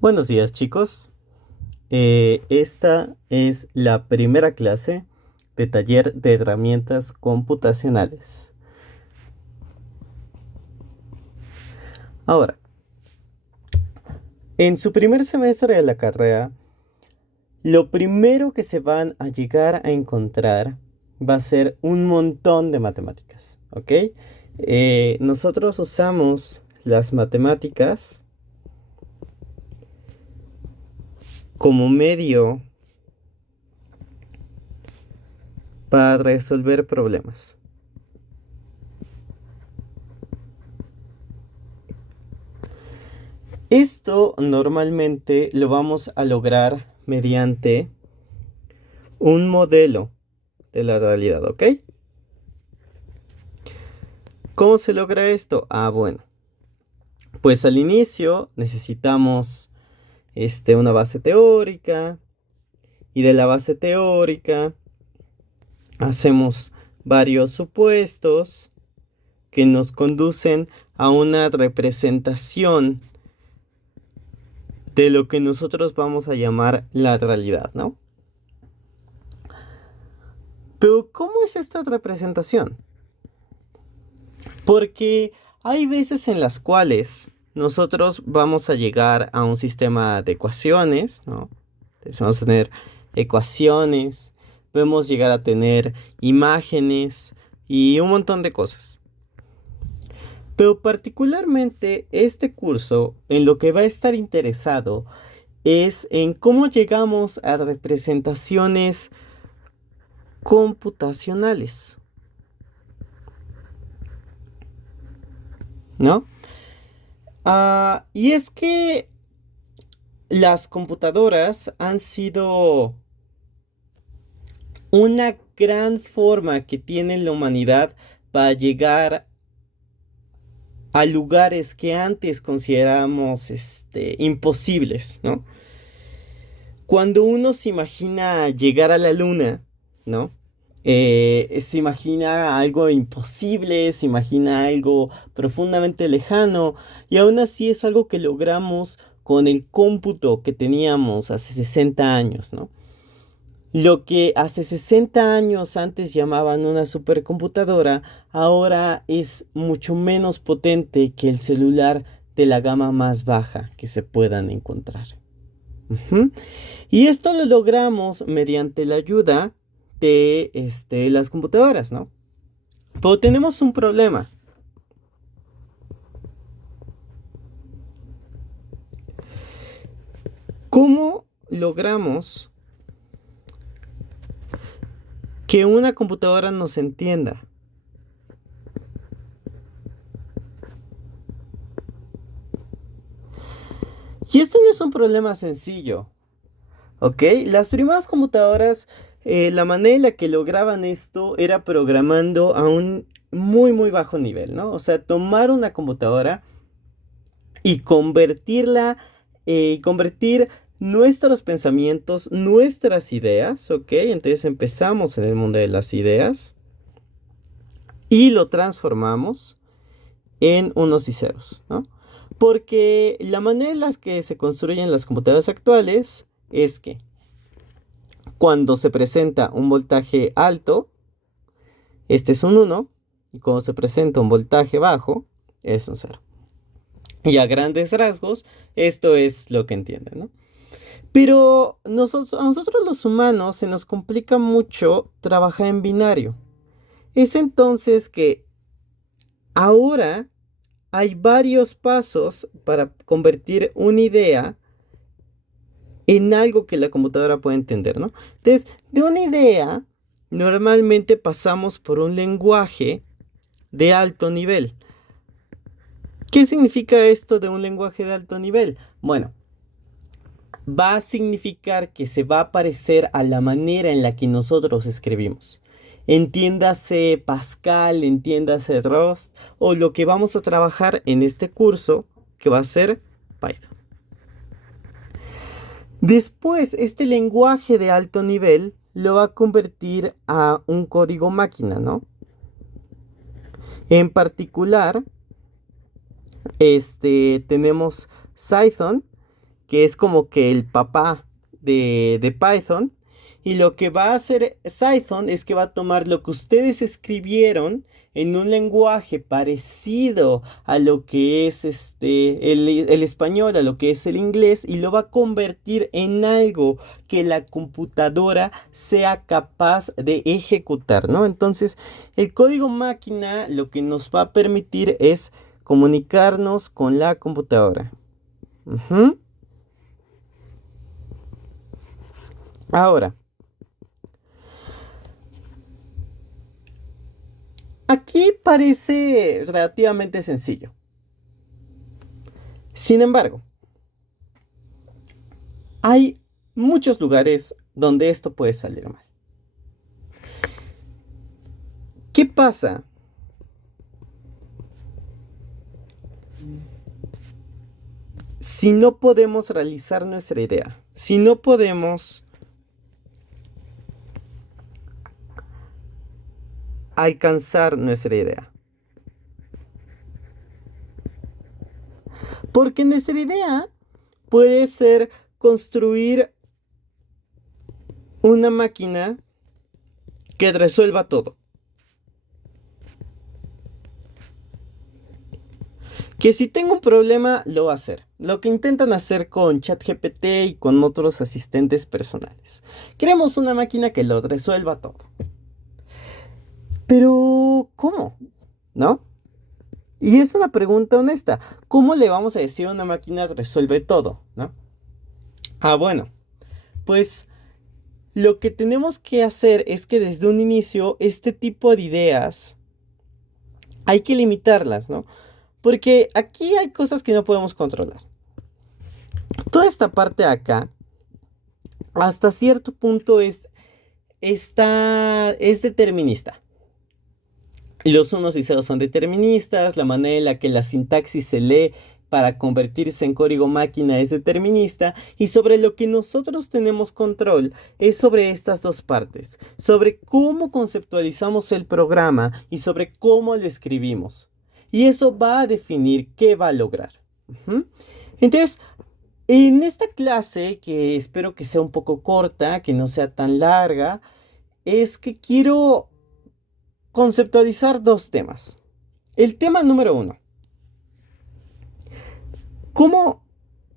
Buenos días, chicos. Esta es la primera clase de taller de herramientas computacionales. Ahora, en su primer semestre de la carrera, lo primero que se van a llegar a encontrar va a ser un montón de matemáticas, ¿ok? Nosotros usamos las matemáticas como medio para resolver problemas. Esto normalmente lo vamos a lograr mediante un modelo de la realidad, ¿ok? ¿Cómo se logra esto? Bueno, pues al inicio necesitamos una base teórica y de la base teórica hacemos varios supuestos que nos conducen a una representación de lo que nosotros vamos a llamar la realidad, ¿no? Pero ¿cómo es esta representación? Porque hay veces en las cuales nosotros vamos a llegar a un sistema de ecuaciones, ¿no? Entonces vamos a tener ecuaciones, podemos llegar a tener imágenes y un montón de cosas. Pero particularmente este curso en lo que va a estar interesado es en cómo llegamos a representaciones computacionales, ¿no? Y es que las computadoras han sido una gran forma que tiene la humanidad para llegar a lugares que antes considerábamos imposibles, ¿no? Cuando uno se imagina llegar a la luna, ¿no? Se imagina algo imposible, se imagina algo profundamente lejano, y aún así es algo que logramos con el cómputo que teníamos hace 60 años, ¿no? Lo que hace 60 años antes llamaban una supercomputadora, ahora es mucho menos potente que el celular de la gama más baja que se puedan encontrar. Ujú. Y esto lo logramos mediante la ayuda de las computadoras, ¿no? Pero tenemos un problema. ¿Cómo logramos que una computadora nos entienda? Y este no es un problema sencillo, ¿ok? Las primeras computadoras, la manera en la que lograban esto era programando a un muy bajo nivel, ¿no? O sea, tomar una computadora y convertir nuestros pensamientos, nuestras ideas, ¿ok? Entonces empezamos en el mundo de las ideas y lo transformamos en unos y ceros, ¿no? Porque la manera en la que se construyen las computadoras actuales es que cuando se presenta un voltaje alto, este es un uno, y cuando se presenta un voltaje bajo, es un cero. Y a grandes rasgos, esto es lo que entienden, ¿no? Pero a nosotros los humanos se nos complica mucho trabajar en binario. Es entonces que ahora hay varios pasos para convertir una idea en algo que la computadora puede entender, ¿no? Entonces, de una idea, normalmente pasamos por un lenguaje de alto nivel. ¿Qué significa esto de un lenguaje de alto nivel? Bueno, va a significar que se va a parecer a la manera en la que nosotros escribimos. Entiéndase Pascal, entiéndase Rust, o lo que vamos a trabajar en este curso, que va a ser Python. Después, este lenguaje de alto nivel lo va a convertir a un código máquina, ¿no? En particular, tenemos Python, que es como que el papá de Python. Y lo que va a hacer Python es que va a tomar lo que ustedes escribieron en un lenguaje parecido a lo que es el español, a lo que es el inglés, y lo va a convertir en algo que la computadora sea capaz de ejecutar, ¿no? Entonces, el código máquina lo que nos va a permitir es comunicarnos con la computadora. Ujú. Ahora, aquí parece relativamente sencillo. Sin embargo, hay muchos lugares donde esto puede salir mal. ¿Qué pasa si no podemos realizar nuestra idea? Si no podemos alcanzar nuestra idea. Porque nuestra idea puede ser construir una máquina que resuelva todo. Que si tengo un problema, lo va a hacer. Lo que intentan hacer con ChatGPT y con otros asistentes personales. Queremos una máquina que lo resuelva todo. Pero, ¿cómo? ¿No? Y es una pregunta honesta. ¿Cómo le vamos a decir a una máquina resuelve todo? ¿No? Ah, bueno. Pues lo que tenemos que hacer es que desde un inicio este tipo de ideas hay que limitarlas, ¿no? Porque aquí hay cosas que no podemos controlar. Toda esta parte de acá, hasta cierto punto es determinista. Los unos y ceros son deterministas, la manera en la que la sintaxis se lee para convertirse en código máquina es determinista, y sobre lo que nosotros tenemos control es sobre estas dos partes, sobre cómo conceptualizamos el programa y sobre cómo lo escribimos. Y eso va a definir qué va a lograr. Ujú. Entonces, en esta clase, que espero que sea un poco corta, que no sea tan larga, es que quiero conceptualizar dos temas. El tema número uno: ¿cómo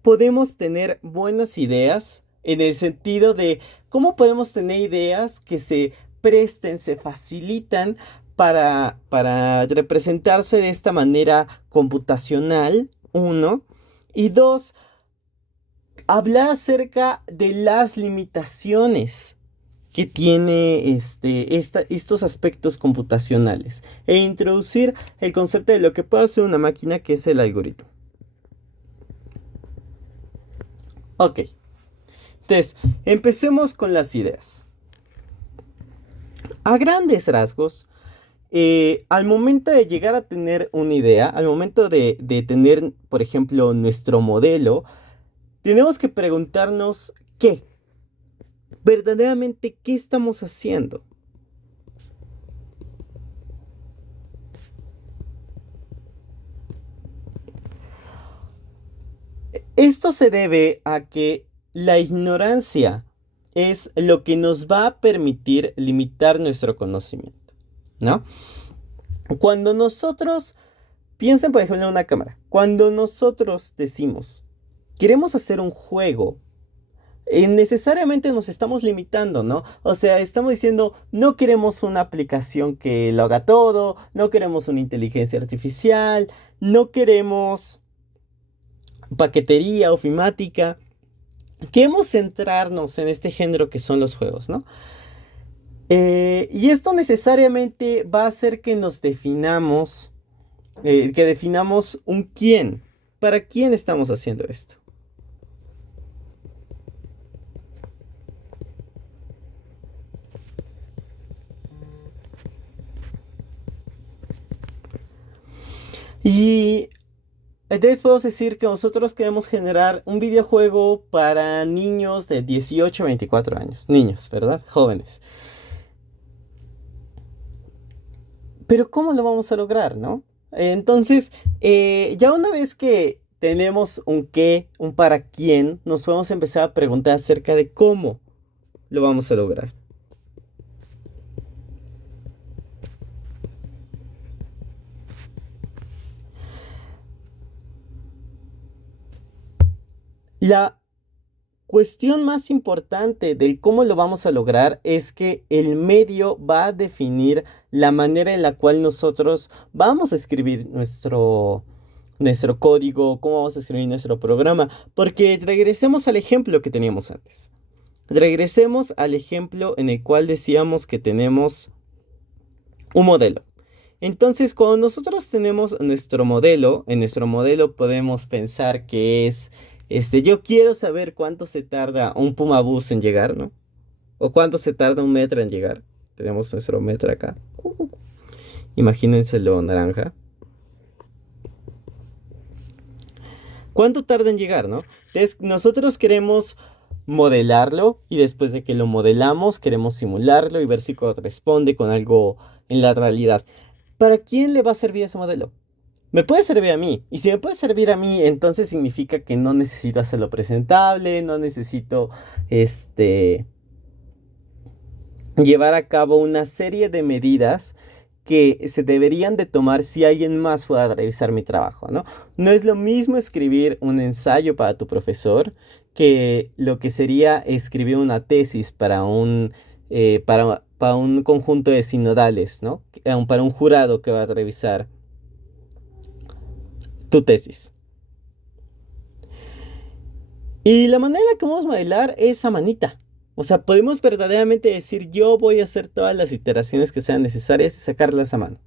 podemos tener buenas ideas? En el sentido de cómo podemos tener ideas que se presten, se facilitan para representarse de esta manera computacional, uno. Y dos, hablar acerca de las limitaciones que tiene estos aspectos computacionales e introducir el concepto de lo que puede hacer una máquina, que es el algoritmo. Ok, entonces empecemos con las ideas. A grandes rasgos, al momento de llegar a tener una idea, al momento de tener, por ejemplo, nuestro modelo, tenemos que preguntarnos qué, verdaderamente qué estamos haciendo. Esto se debe a que la ignorancia es lo que nos va a permitir limitar nuestro conocimiento, ¿no? Cuando nosotros, piensen por ejemplo en una cámara, cuando nosotros decimos, queremos hacer un juego, necesariamente nos estamos limitando, ¿no? O sea, estamos diciendo, no queremos una aplicación que lo haga todo, no queremos una inteligencia artificial, no queremos paquetería ofimática. Queremos centrarnos en este género que son los juegos, ¿no? Y esto necesariamente va a hacer que nos definamos, que definamos un quién. ¿Para quién estamos haciendo esto? Y entonces podemos decir que nosotros queremos generar un videojuego para niños de 18 a 24 años. Niños, ¿verdad? Jóvenes. Pero ¿cómo lo vamos a lograr, no? Entonces, ya una vez que tenemos un qué, un para quién, nos podemos empezar a preguntar acerca de cómo lo vamos a lograr. La cuestión más importante del cómo lo vamos a lograr es que el medio va a definir la manera en la cual nosotros vamos a escribir nuestro código, cómo vamos a escribir nuestro programa, porque regresemos al ejemplo que teníamos antes. Regresemos al ejemplo en el cual decíamos que tenemos un modelo. Entonces, cuando nosotros tenemos nuestro modelo, en nuestro modelo podemos pensar que es, yo quiero saber cuánto se tarda un Puma Bus en llegar, ¿no? O cuánto se tarda un metro en llegar. Tenemos nuestro metro acá. Imagínenselo naranja. ¿Cuánto tarda en llegar, no? Entonces, nosotros queremos modelarlo y después de que lo modelamos, queremos simularlo y ver si corresponde con algo en la realidad. ¿Para quién le va a servir ese modelo? Me puede servir a mí. Y si me puede servir a mí, entonces significa que no necesito hacerlo presentable, no necesito llevar a cabo una serie de medidas que se deberían de tomar si alguien más fuera a revisar mi trabajo, ¿no? No es lo mismo escribir un ensayo para tu profesor que lo que sería escribir una tesis para un conjunto de sinodales, ¿no? Para un jurado que va a revisar tu tesis. Y la manera en la que vamos a modelar es a manita. O sea, podemos verdaderamente decir, yo voy a hacer todas las iteraciones que sean necesarias y sacarlas a mano.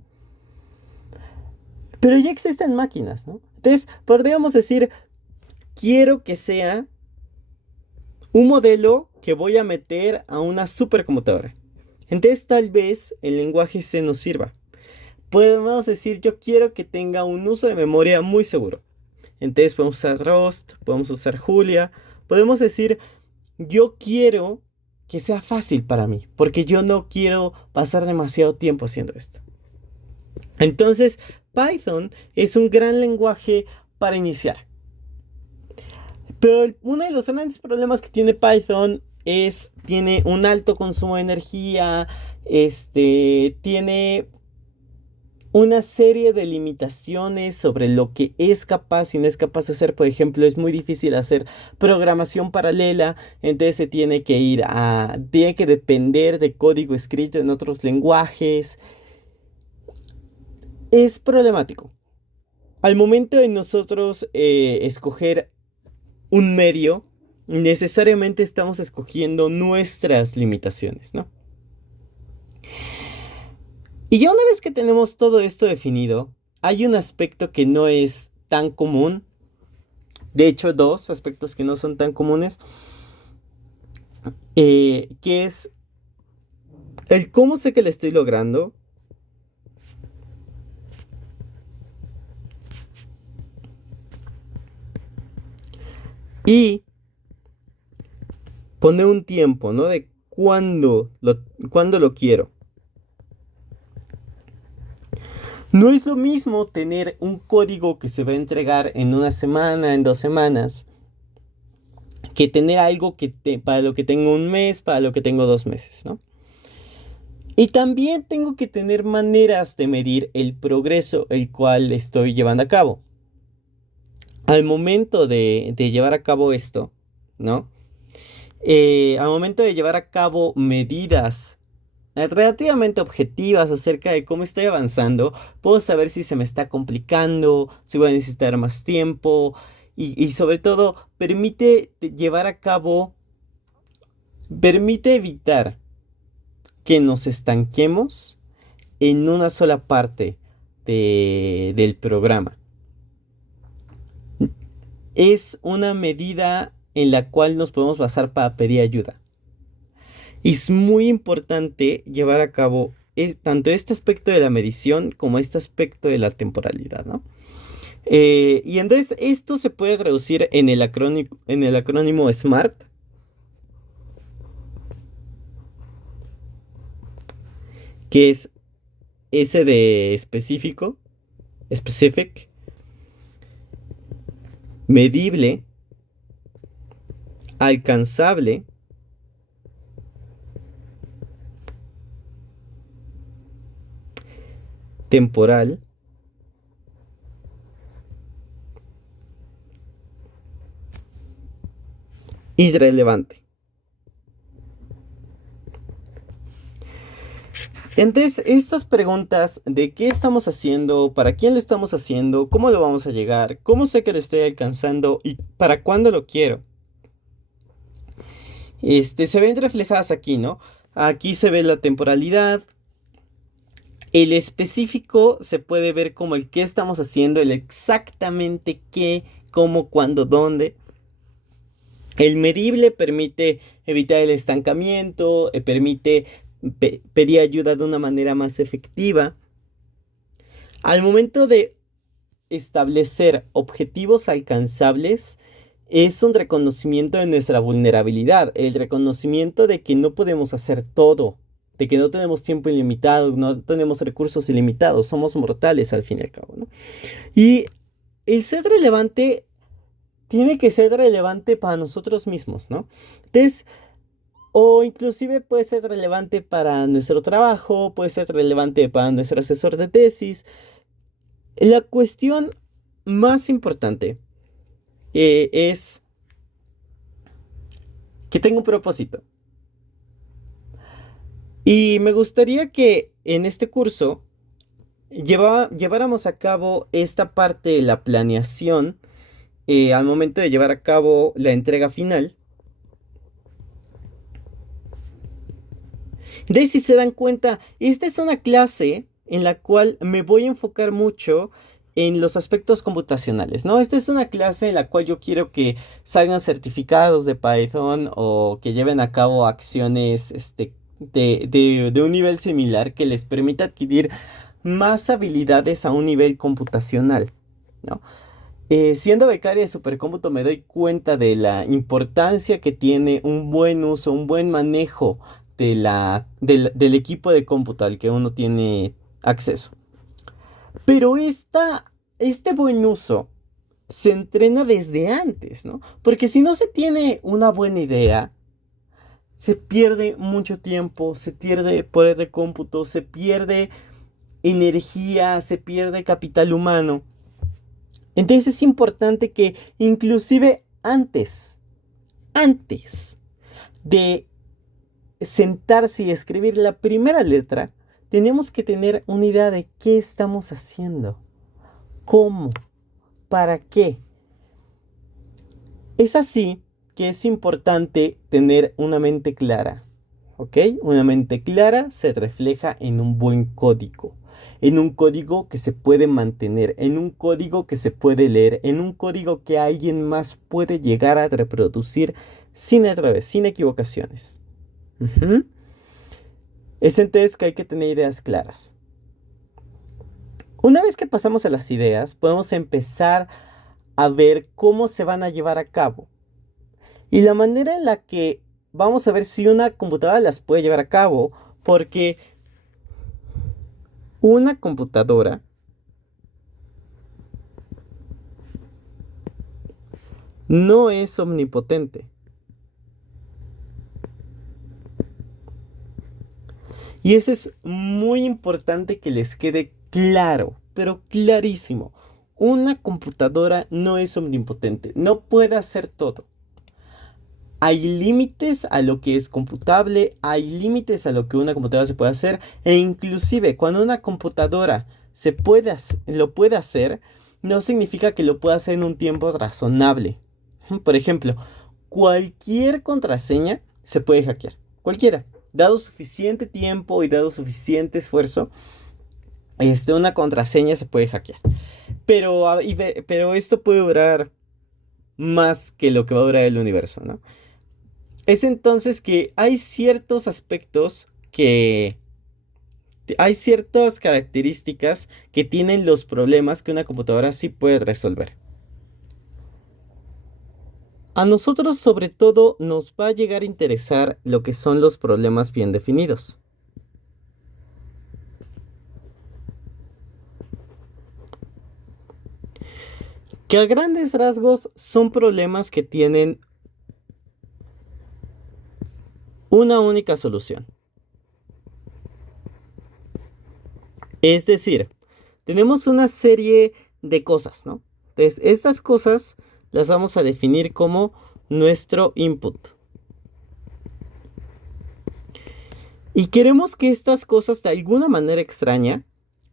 Pero ya existen máquinas, ¿no? Entonces, podríamos decir, quiero que sea un modelo que voy a meter a una supercomputadora. Entonces, tal vez el lenguaje C nos sirva. Podemos decir, yo quiero que tenga un uso de memoria muy seguro. Entonces, podemos usar Rust, podemos usar Julia. Podemos decir, yo quiero que sea fácil para mí, porque yo no quiero pasar demasiado tiempo haciendo esto. Entonces, Python es un gran lenguaje para iniciar. Pero uno de los grandes problemas que tiene Python tiene un alto consumo de energía, tiene una serie de limitaciones sobre lo que es capaz y no es capaz de hacer. Por ejemplo, es muy difícil hacer programación paralela, entonces tiene que depender de código escrito en otros lenguajes. Es problemático. Al momento de nosotros escoger un medio, necesariamente estamos escogiendo nuestras limitaciones, ¿no? Y ya una vez que tenemos todo esto definido, hay un aspecto que no es tan común. De hecho, dos aspectos que no son tan comunes. Que es el cómo sé que lo estoy logrando. Y poner un tiempo, ¿no? De cuándo lo quiero. No es lo mismo tener un código que se va a entregar en una semana, en 2 semanas, que tener algo para lo que tengo un mes, para lo que tengo 2 meses, ¿no? Y también tengo que tener maneras de medir el progreso el cual estoy llevando a cabo. Al momento de llevar a cabo esto, ¿no? Al momento de llevar a cabo medidas relativamente objetivas acerca de cómo estoy avanzando, puedo saber si se me está complicando, si voy a necesitar más tiempo y sobre todo permite evitar que nos estanquemos en una sola parte del programa. Es una medida en la cual nos podemos basar para pedir ayuda. Y es muy importante llevar a cabo tanto este aspecto de la medición como este aspecto de la temporalidad, ¿no? Y entonces esto se puede reducir en el acrónimo SMART, que es S de específico, specific, medible, alcanzable, temporal y relevante. Entonces, estas preguntas de qué estamos haciendo, para quién lo estamos haciendo, cómo lo vamos a llegar, cómo sé que lo estoy alcanzando y para cuándo lo quiero, se ven reflejadas aquí, ¿no? Aquí se ve la temporalidad. El específico se puede ver como el qué estamos haciendo, el exactamente qué, cómo, cuándo, dónde. El medible permite evitar el estancamiento, permite pedir ayuda de una manera más efectiva. Al momento de establecer objetivos alcanzables, es un reconocimiento de nuestra vulnerabilidad, el reconocimiento de que no podemos hacer todo, de que no tenemos tiempo ilimitado, no tenemos recursos ilimitados, somos mortales al fin y al cabo, ¿no? Y el ser relevante tiene que ser relevante para nosotros mismos, ¿no? Entonces, o inclusive puede ser relevante para nuestro trabajo, puede ser relevante para nuestro asesor de tesis. La cuestión más importante es que tenga un propósito. Y me gustaría que en este curso lleváramos a cabo esta parte de la planeación al momento de llevar a cabo la entrega final. De si se dan cuenta, esta es una clase en la cual me voy a enfocar mucho en los aspectos computacionales, ¿no? Esta es una clase en la cual yo quiero que salgan certificados de Python o que lleven a cabo acciones de un nivel similar que les permita adquirir más habilidades a un nivel computacional, ¿no? Siendo becaria de supercómputo me doy cuenta de la importancia que tiene un buen uso, un buen manejo del equipo de cómputo al que uno tiene acceso. Pero este buen uso se entrena desde antes, ¿no? Porque si no se tiene una buena idea, se pierde mucho tiempo, se pierde poder de cómputo, se pierde energía, se pierde capital humano. Entonces es importante que inclusive antes de sentarse y escribir la primera letra, tenemos que tener una idea de qué estamos haciendo, cómo, para qué. Es así que es importante tener una mente clara, ¿ok? Una mente clara se refleja en un buen código, en un código que se puede mantener, en un código que se puede leer, en un código que alguien más puede llegar a reproducir sin errores, sin equivocaciones. Ujú. Es entonces que hay que tener ideas claras. Una vez que pasamos a las ideas, podemos empezar a ver cómo se van a llevar a cabo. Y la manera en la que vamos a ver si una computadora las puede llevar a cabo, porque una computadora no es omnipotente. Y eso es muy importante que les quede claro, pero clarísimo. Una computadora no es omnipotente, no puede hacer todo. Hay límites a lo que es computable, hay límites a lo que una computadora se puede hacer, e inclusive cuando una computadora lo puede hacer, no significa que lo pueda hacer en un tiempo razonable. Por ejemplo, cualquier contraseña se puede hackear, cualquiera. Dado suficiente tiempo y dado suficiente esfuerzo, una contraseña se puede hackear. Pero esto puede durar más que lo que va a durar el universo, ¿no? Es entonces que hay ciertos aspectos hay ciertas características que tienen los problemas que una computadora sí puede resolver. A nosotros sobre todo nos va a llegar a interesar lo que son los problemas bien definidos. que a grandes rasgos son problemas que tienen una única solución. Es decir, tenemos una serie de cosas, ¿no? Entonces, estas cosas las vamos a definir como nuestro input. Y queremos que estas cosas de alguna manera extraña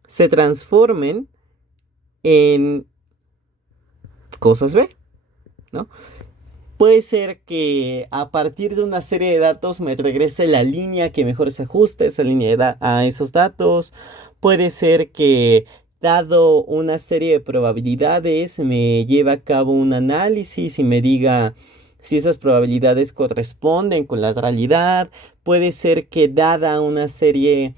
se transformen en cosas B, ¿no? Puede ser que a partir de una serie de datos me regrese la línea que mejor se ajuste esa línea a esos datos. Puede ser que dado una serie de probabilidades me lleve a cabo un análisis y me diga si esas probabilidades corresponden con la realidad. Puede ser que dada una serie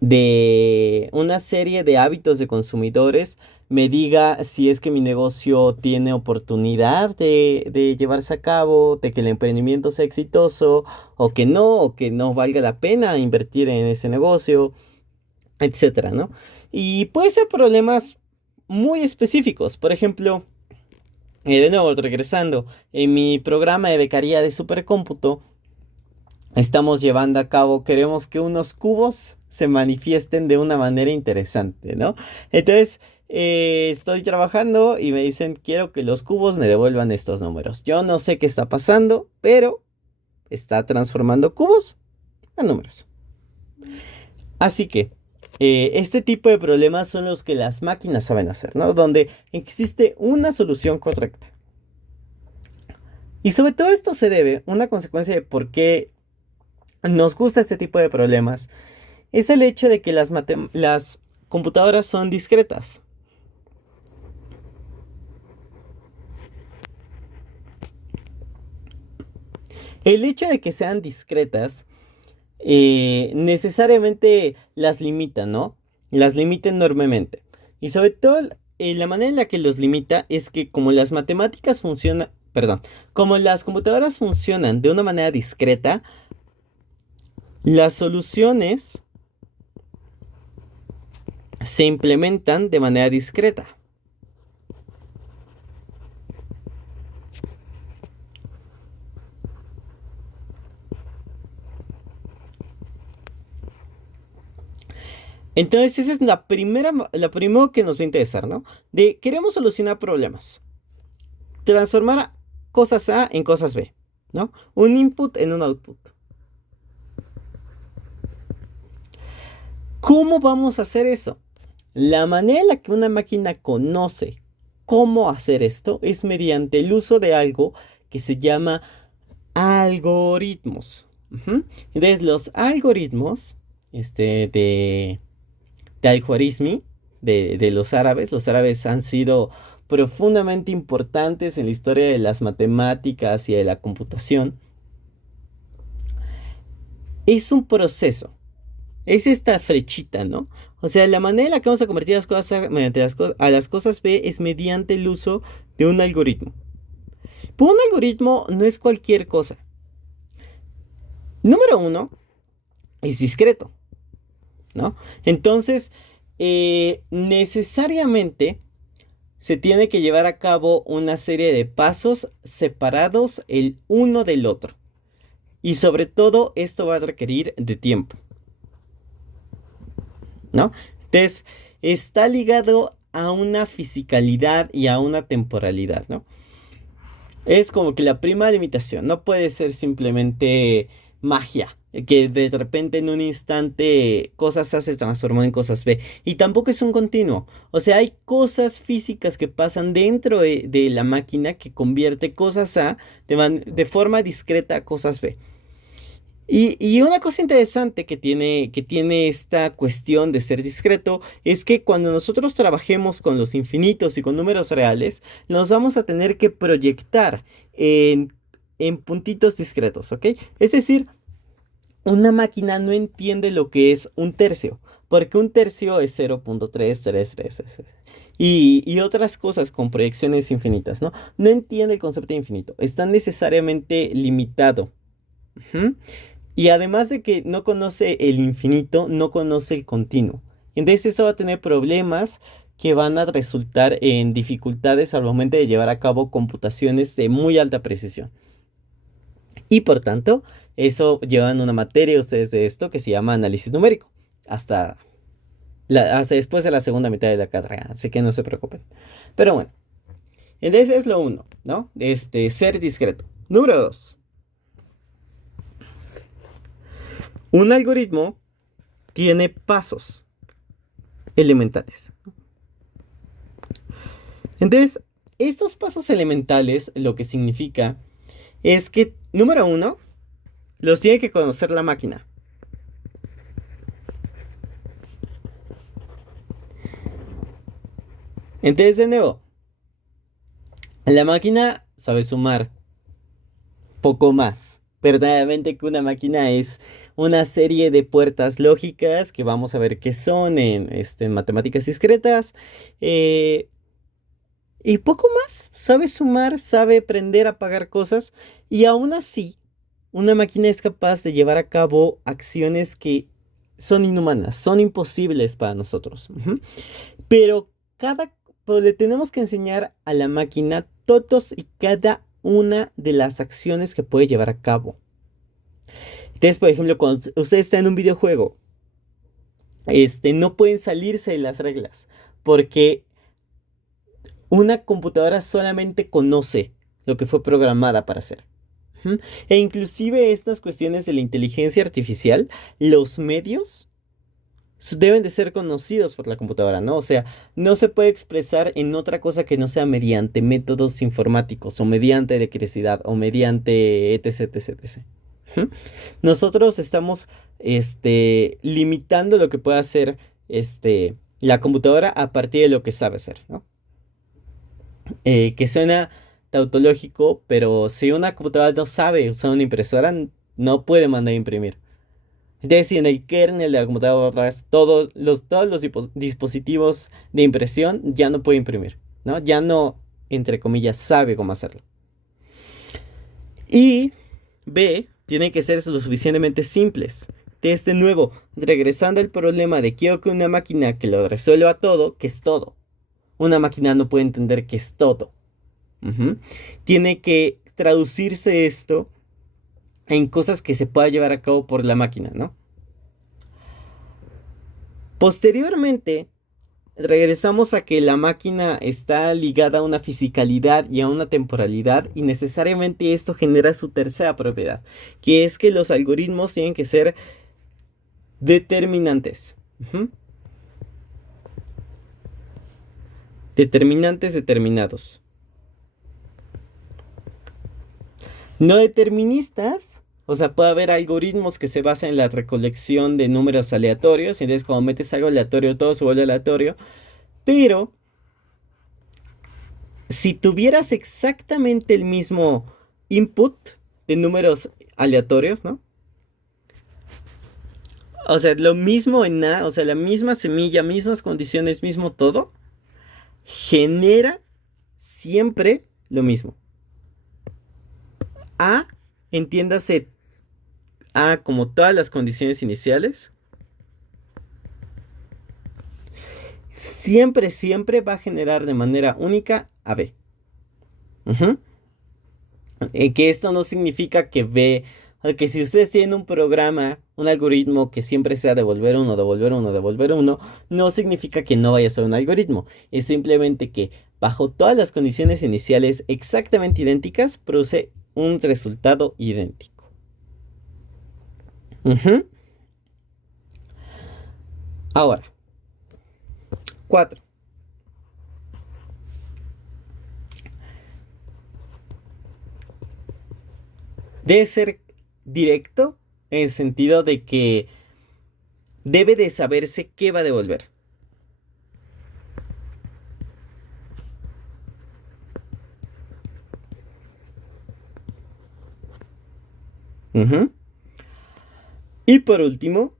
de hábitos de consumidores me diga si es que mi negocio tiene oportunidad de llevarse a cabo, de que el emprendimiento sea exitoso o que no valga la pena invertir en ese negocio, etcétera, ¿no? Y puede ser problemas muy específicos. Por ejemplo, de nuevo, regresando, en mi programa de becaría de supercómputo, estamos llevando a cabo, queremos que unos cubos se manifiesten de una manera interesante, ¿no? Entonces, estoy trabajando y me dicen, quiero que los cubos me devuelvan estos números. Yo no sé qué está pasando, pero está transformando cubos a números. Así que, este tipo de problemas son los que las máquinas saben hacer, ¿no? Donde existe una solución correcta. Y sobre todo esto se debe, una consecuencia de por qué nos gusta este tipo de problemas, es el hecho de que las computadoras son discretas. El hecho de que sean discretas necesariamente las limita, ¿no? Las limita enormemente. Y sobre todo, la manera en la que los limita es que como las matemáticas funcionan, perdón, como las computadoras funcionan de una manera discreta, las soluciones se implementan de manera discreta. Entonces, esa es la primero que nos va a interesar, ¿no? Queremos solucionar problemas. Transformar cosas A en cosas B, ¿no? Un input en un output. ¿Cómo vamos a hacer eso? La manera en la que una máquina conoce cómo hacer esto es mediante el uso de algo que se llama algoritmos. Entonces, los algoritmos de Al-Khwarizmi, de los árabes han sido profundamente importantes en la historia de las matemáticas y de la computación. Es un proceso. Es esta flechita, ¿no? O sea, la manera en la que vamos a convertir las cosas a las cosas B es mediante el uso de un algoritmo. Pero un algoritmo no es cualquier cosa. Número uno, es discreto, ¿no? Entonces, necesariamente se tiene que llevar a cabo una serie de pasos separados el uno del otro. Y sobre todo, esto va a requerir de tiempo, ¿no? Entonces, está ligado a una fisicalidad y a una temporalidad, ¿no? Es como que la primera limitación, no puede ser simplemente magia, que de repente en un instante cosas A se transformó en cosas B. Y tampoco es un continuo. O sea, hay cosas físicas que pasan dentro de la máquina que convierte cosas A de forma discreta a cosas B. Y una cosa interesante que tiene esta cuestión de ser discreto es que cuando nosotros trabajemos con los infinitos y con números reales, nos vamos a tener que proyectar en puntitos discretos, ¿ok? Es decir, una máquina no entiende lo que es un tercio, porque un tercio es 0.333 y otras cosas con proyecciones infinitas, ¿no? No entiende el concepto de infinito, está necesariamente limitado. Y además de que no conoce el infinito, no conoce el continuo. Entonces eso va a tener problemas que van a resultar en dificultades al momento de llevar a cabo computaciones de muy alta precisión. Y por tanto, eso llevan una materia ustedes de esto que se llama análisis numérico, hasta, hasta después de la segunda mitad de la carrera, así que no se preocupen. Pero bueno, entonces es lo uno, ¿no? Ser discreto. Número 2. Un algoritmo tiene pasos elementales. Entonces, estos pasos elementales lo que significa es que, número 1, los tiene que conocer la máquina. Entonces, de nuevo, la máquina sabe sumar poco más. Verdaderamente que una máquina es una serie de puertas lógicas que vamos a ver qué son en matemáticas discretas. eh, y poco más. Sabe sumar, sabe aprender a pagar cosas. Y aún así, una máquina es capaz de llevar a cabo acciones que son inhumanas, son imposibles para nosotros. Ujú. Pero pero le tenemos que enseñar a la máquina todos y cada una de las acciones que puede llevar a cabo. Entonces, por ejemplo, cuando usted está en un videojuego, no pueden salirse de las reglas, porque una computadora solamente conoce lo que fue programada para hacer. Ujú. E inclusive estas cuestiones de la inteligencia artificial, los medios deben de ser conocidos por la computadora, ¿no? O sea, no se puede expresar en otra cosa que no sea mediante métodos informáticos o mediante electricidad o mediante etc, etc, etc. Ujú. Nosotros estamos, limitando lo que puede hacer, la computadora a partir de lo que sabe hacer, ¿no? Que suena tautológico, pero si una computadora no sabe usar una impresora, no puede mandar a imprimir. Entonces, si en el kernel de la computadora todos los dispositivos de impresión ya no puede imprimir, ¿no? Ya no, entre comillas, sabe cómo hacerlo. Y B, tienen que ser lo suficientemente simples. De nuevo, regresando al problema de quiero que una máquina que lo resuelva todo, que es todo. Una máquina no puede entender que es todo. Ujú. Tiene que traducirse esto en cosas que se pueda llevar a cabo por la máquina, ¿no? Posteriormente, regresamos a que la máquina está ligada a una fisicalidad y a una temporalidad y necesariamente esto genera su tercera propiedad, que es que los algoritmos tienen que ser determinantes. Ujú. Determinantes determinados. No deterministas, o sea, puede haber algoritmos que se basan en la recolección de números aleatorios, y entonces cuando metes algo aleatorio todo se vuelve aleatorio, pero si tuvieras exactamente el mismo input de números aleatorios, ¿no? O sea, lo mismo en nada, o sea, la misma semilla, mismas condiciones, mismo todo, genera siempre lo mismo. A, entiéndase A como todas las condiciones iniciales, siempre, siempre va a generar de manera única a B. Ujú. Que esto no significa que B, que si ustedes tienen un programa, un algoritmo que siempre sea devolver uno, devolver uno, devolver uno, no significa que no vaya a ser un algoritmo. Es simplemente que bajo todas las condiciones iniciales exactamente idénticas, produce un resultado idéntico. Ujú. Ahora, 4. Debe ser directo en el sentido de que debe de saberse qué va a devolver. Ujú. Y por último,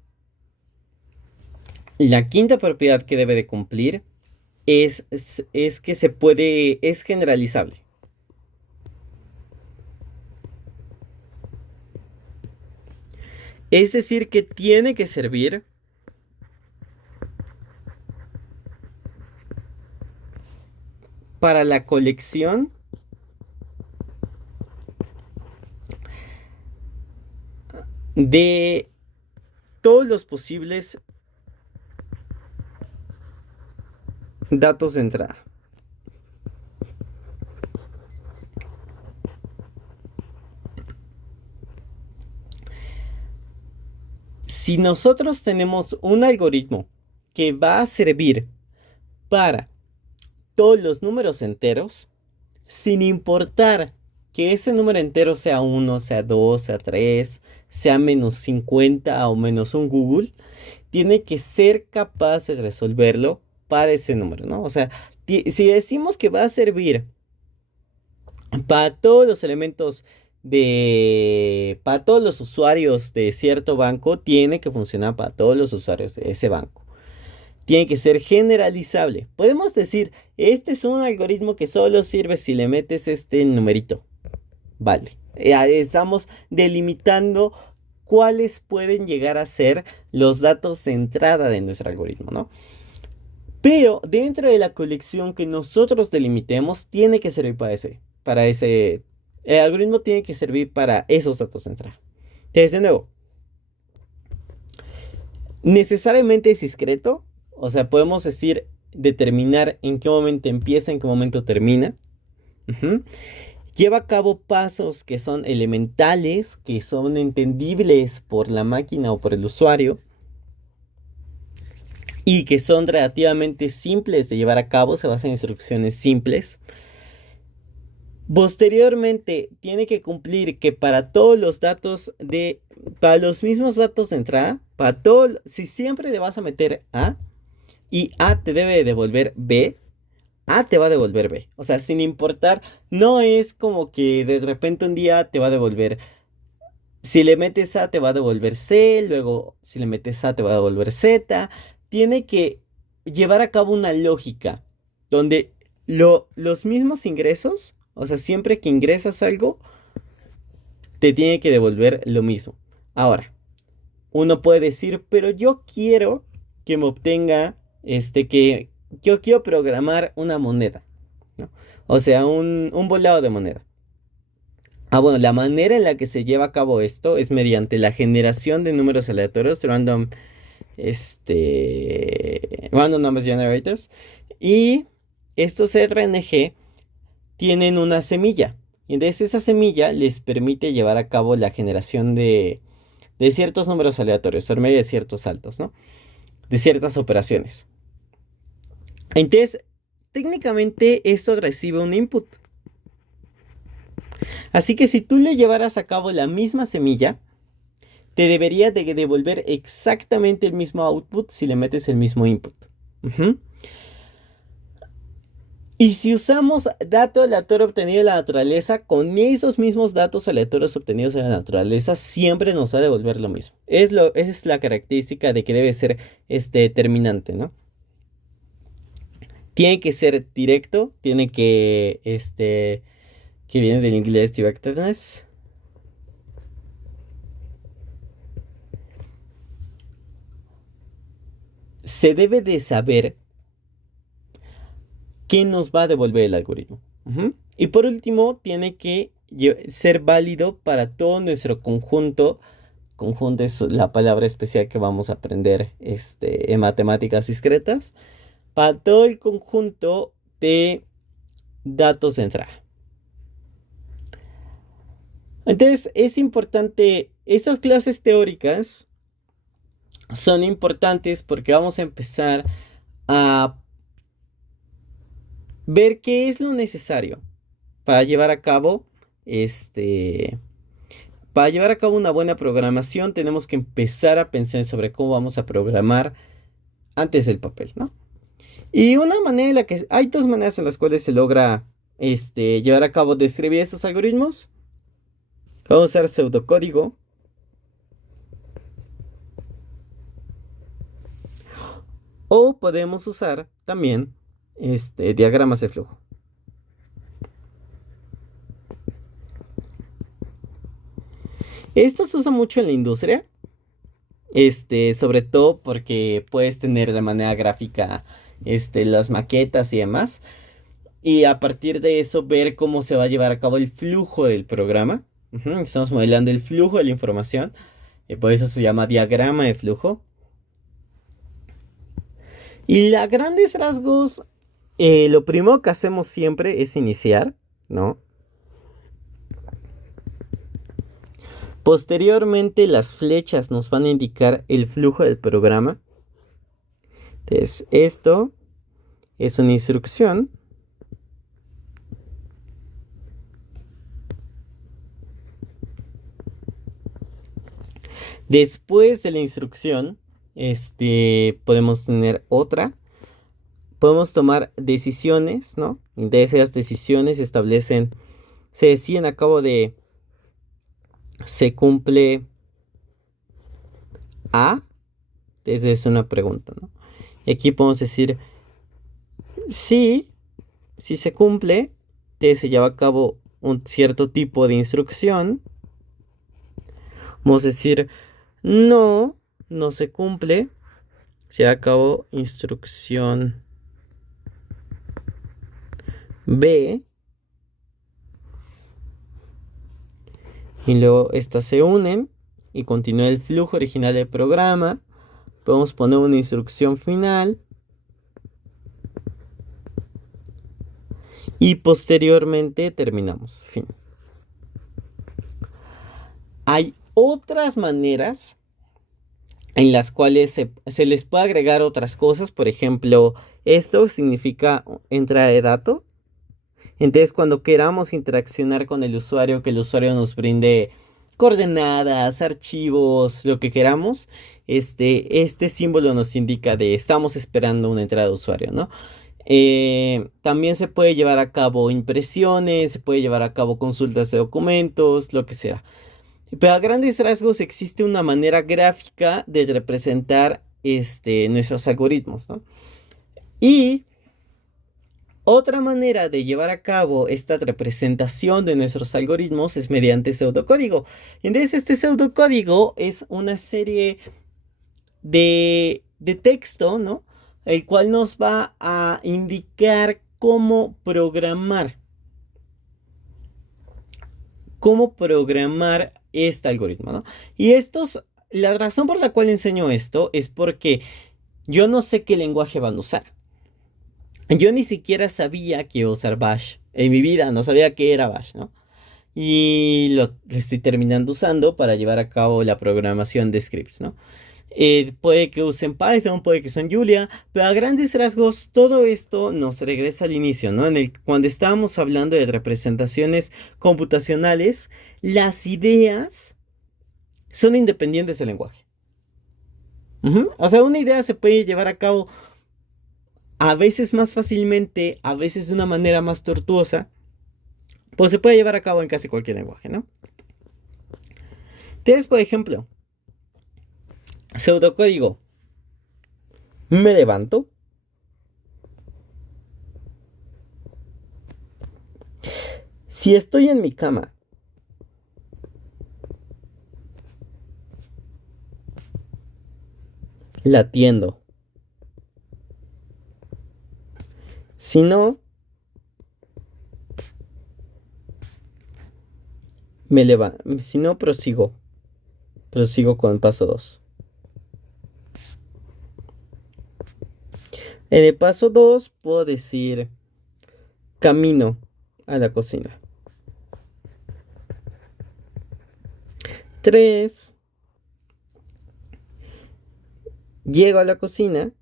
la quinta propiedad que debe de cumplir es que es generalizable. Es decir, que tiene que servir para la colección de todos los posibles datos de entrada. Si nosotros tenemos un algoritmo que va a servir para todos los números enteros, sin importar que ese número entero sea 1, sea 2, sea 3, sea menos 50 o menos un Google, tiene que ser capaz de resolverlo para ese número, ¿no? O sea, si decimos que va a servir para todos los elementos para todos los usuarios de cierto banco, tiene que funcionar para todos los usuarios de ese banco. Tiene que ser generalizable. Podemos decir, este es un algoritmo que solo sirve si le metes este numerito. Vale. Estamos delimitando cuáles pueden llegar a ser los datos de entrada de nuestro algoritmo, ¿no? Pero dentro de la colección que nosotros delimitemos, tiene que servir para ese. El algoritmo tiene que servir para esos datos de entrada. Entonces, de nuevo, necesariamente es discreto. O sea, podemos decir, determinar en qué momento empieza, en qué momento termina. Lleva a cabo pasos que son elementales, que son entendibles por la máquina o por el usuario, y que son relativamente simples de llevar a cabo, se basan en instrucciones simples. Posteriormente, tiene que cumplir que para todos los datos para los mismos datos de entrada, si siempre le vas a meter A, y A te debe devolver B, A te va a devolver B. O sea, sin importar, no es como que de repente un día te va a devolver, si le metes A te va a devolver C, luego si le metes A te va a devolver Z. Tiene que llevar a cabo una lógica donde los mismos ingresos, o sea, siempre que ingresas algo, te tiene que devolver lo mismo. Ahora, uno puede decir, pero yo quiero que me obtenga, que yo quiero programar una moneda, ¿no? O sea, un volado de moneda. Bueno, la manera en la que se lleva a cabo esto es mediante la generación de números aleatorios, random numbers generators, y estos RNG tienen una semilla, y entonces esa semilla les permite llevar a cabo la generación de ciertos números aleatorios, por medio de ciertos saltos, ¿no? De ciertas operaciones. Entonces, técnicamente esto recibe un input. Así que si tú le llevaras a cabo la misma semilla, te debería de devolver exactamente el mismo output si le metes el mismo input. Y si usamos dato aleatorio obtenido de la naturaleza, con esos mismos datos aleatorios obtenidos de la naturaleza, siempre nos va a devolver lo mismo. Esa es la característica de que debe ser determinante, ¿no? Tiene que ser directo, tiene que, que viene del inglés directness. Se debe de saber qué nos va a devolver el algoritmo. Y por último, tiene que ser válido para todo nuestro conjunto. Conjunto es la palabra especial que vamos a aprender en matemáticas discretas. Para todo el conjunto de datos de entrada. Entonces, es importante, estas clases teóricas son importantes porque vamos a empezar a ver qué es lo necesario para llevar a cabo una buena programación. Tenemos que empezar a pensar sobre cómo vamos a programar antes del papel, ¿no? Y una manera en la que hay dos maneras en las cuales se logra llevar a cabo describir estos algoritmos. Vamos a usar pseudocódigo. O podemos usar también diagramas de flujo. Esto se usa mucho en la industria. Sobre todo porque puedes tener de manera gráfica las maquetas y demás. Y a partir de eso ver cómo se va a llevar a cabo el flujo del programa. Estamos modelando el flujo de la información. Y por eso se llama diagrama de flujo. Y a grandes rasgos, lo primero que hacemos siempre es iniciar, ¿no? Posteriormente las flechas nos van a indicar el flujo del programa. Entonces, esto es una instrucción. Después de la instrucción, podemos tener otra. Podemos tomar decisiones, ¿no? De esas decisiones se deciden a cabo de, ¿se cumple A? Esa es una pregunta, ¿no? Y aquí podemos decir, sí, si se cumple, se lleva a cabo un cierto tipo de instrucción. Vamos a decir, no, no se cumple, se lleva a cabo instrucción B. Y luego estas se unen y continúa el flujo original del programa. Podemos poner una instrucción final. Y posteriormente terminamos. Fin. Hay otras maneras en las cuales se les puede agregar otras cosas. Por ejemplo, esto significa entrada de dato. Entonces, cuando queramos interaccionar con el usuario, que el usuario nos brinde coordenadas, archivos, lo que queramos, este símbolo nos indica de estamos esperando una entrada de usuario, ¿no? También se puede llevar a cabo impresiones, se puede llevar a cabo consultas de documentos, lo que sea. Pero a grandes rasgos existe una manera gráfica de representar nuestros algoritmos, ¿no? Y otra manera de llevar a cabo esta representación de nuestros algoritmos es mediante pseudocódigo. Entonces, este pseudocódigo es una serie de texto, ¿no? El cual nos va a indicar cómo programar este algoritmo, ¿no? Y la razón por la cual enseño esto es porque yo no sé qué lenguaje van a usar. Yo ni siquiera sabía que iba a usar Bash. En mi vida no sabía qué era Bash, ¿no? Y lo estoy terminando usando para llevar a cabo la programación de scripts, ¿no? Puede que usen Python, puede que usen Julia, pero a grandes rasgos todo esto nos regresa al inicio, ¿no? Cuando estábamos hablando de representaciones computacionales, las ideas son independientes del lenguaje. O sea, una idea se puede llevar a cabo a veces más fácilmente, a veces de una manera más tortuosa, pues se puede llevar a cabo en casi cualquier lenguaje, ¿no? Entonces, por ejemplo, pseudocódigo. Me levanto. Si estoy en mi cama, la atiendo. Si no, si no, prosigo. Prosigo con el paso 2. En el paso 2 puedo decir camino a la cocina. 3. Llego a la cocina.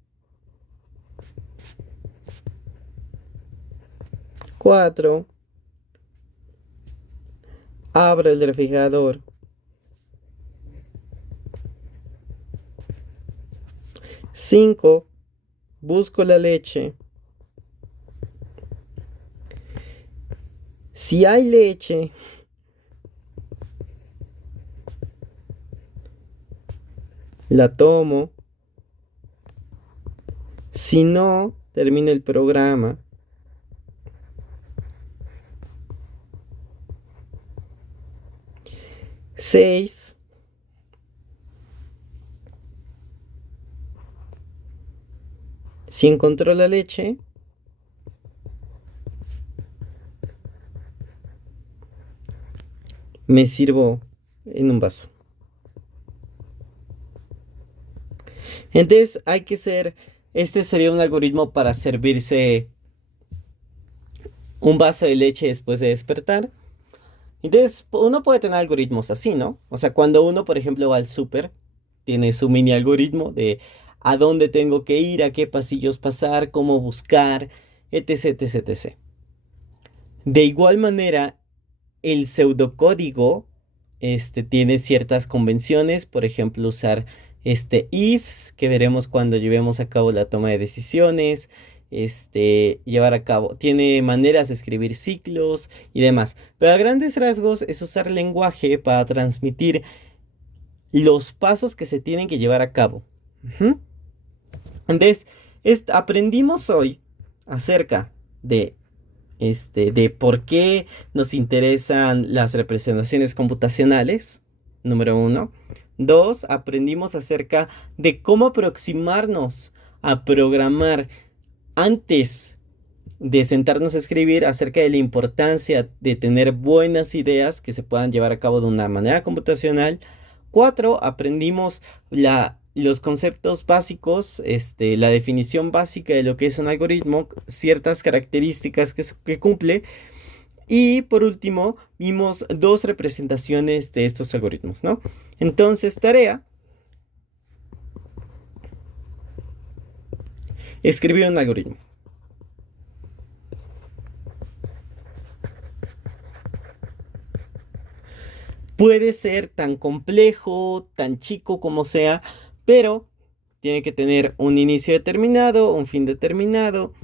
4. Abro el refrigerador. 5. Busco la leche. Si hay leche, la tomo. Si no, termino el programa. 6. Si encontró la leche, Me sirvo en un vaso. Entonces hay que ser, este sería un algoritmo para servirse un vaso de leche después de despertar. Entonces uno puede tener algoritmos así, ¿no? O sea, cuando uno, por ejemplo, va al súper, tiene su mini algoritmo de a dónde tengo que ir, a qué pasillos pasar, cómo buscar, etc, etc, etc. De igual manera, el pseudocódigo tiene ciertas convenciones, por ejemplo, usar ifs, que veremos cuando llevemos a cabo la toma de decisiones, llevar a cabo, tiene maneras de escribir ciclos y demás. Pero a grandes rasgos es usar lenguaje para transmitir los pasos que se tienen que llevar a cabo. Ujú. Entonces, aprendimos hoy acerca de de por qué nos interesan las representaciones computacionales, número uno. Dos, aprendimos acerca de cómo aproximarnos a programar antes de sentarnos a escribir, acerca de la importancia de tener buenas ideas que se puedan llevar a cabo de una manera computacional. Cuatro, aprendimos los conceptos básicos, la definición básica de lo que es un algoritmo, ciertas características que cumple. Y por último, vimos dos representaciones de estos algoritmos, ¿no? Entonces, tarea, escribir un algoritmo. Puede ser tan complejo, tan chico como sea, pero tiene que tener un inicio determinado, un fin determinado,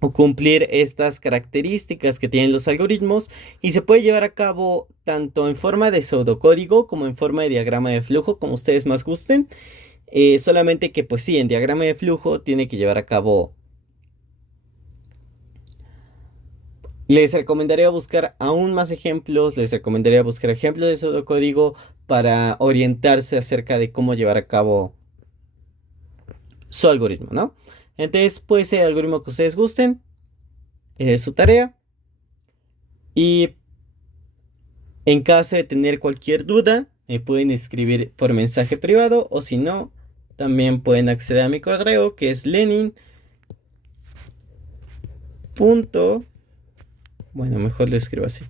o cumplir estas características que tienen los algoritmos, y se puede llevar a cabo tanto en forma de pseudocódigo como en forma de diagrama de flujo, como ustedes más gusten. Solamente que pues sí, en diagrama de flujo tiene que llevar a cabo. Les recomendaría buscar aún más ejemplos, les recomendaría buscar ejemplos de pseudocódigo para orientarse acerca de cómo llevar a cabo su algoritmo, ¿no? Entonces puede ser el algoritmo que ustedes gusten, es su tarea. Y en caso de tener cualquier duda, me pueden escribir por mensaje privado, o si no, también pueden acceder a mi correo, que es lenin. Bueno, mejor lo escribo así.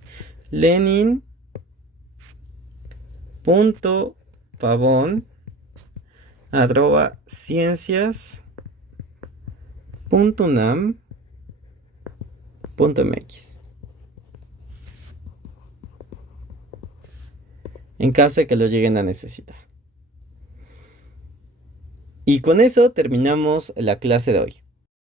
lenin.pavon@ciencias.unam.mx, en caso de que lo lleguen a necesitar. Y con eso terminamos la clase de hoy.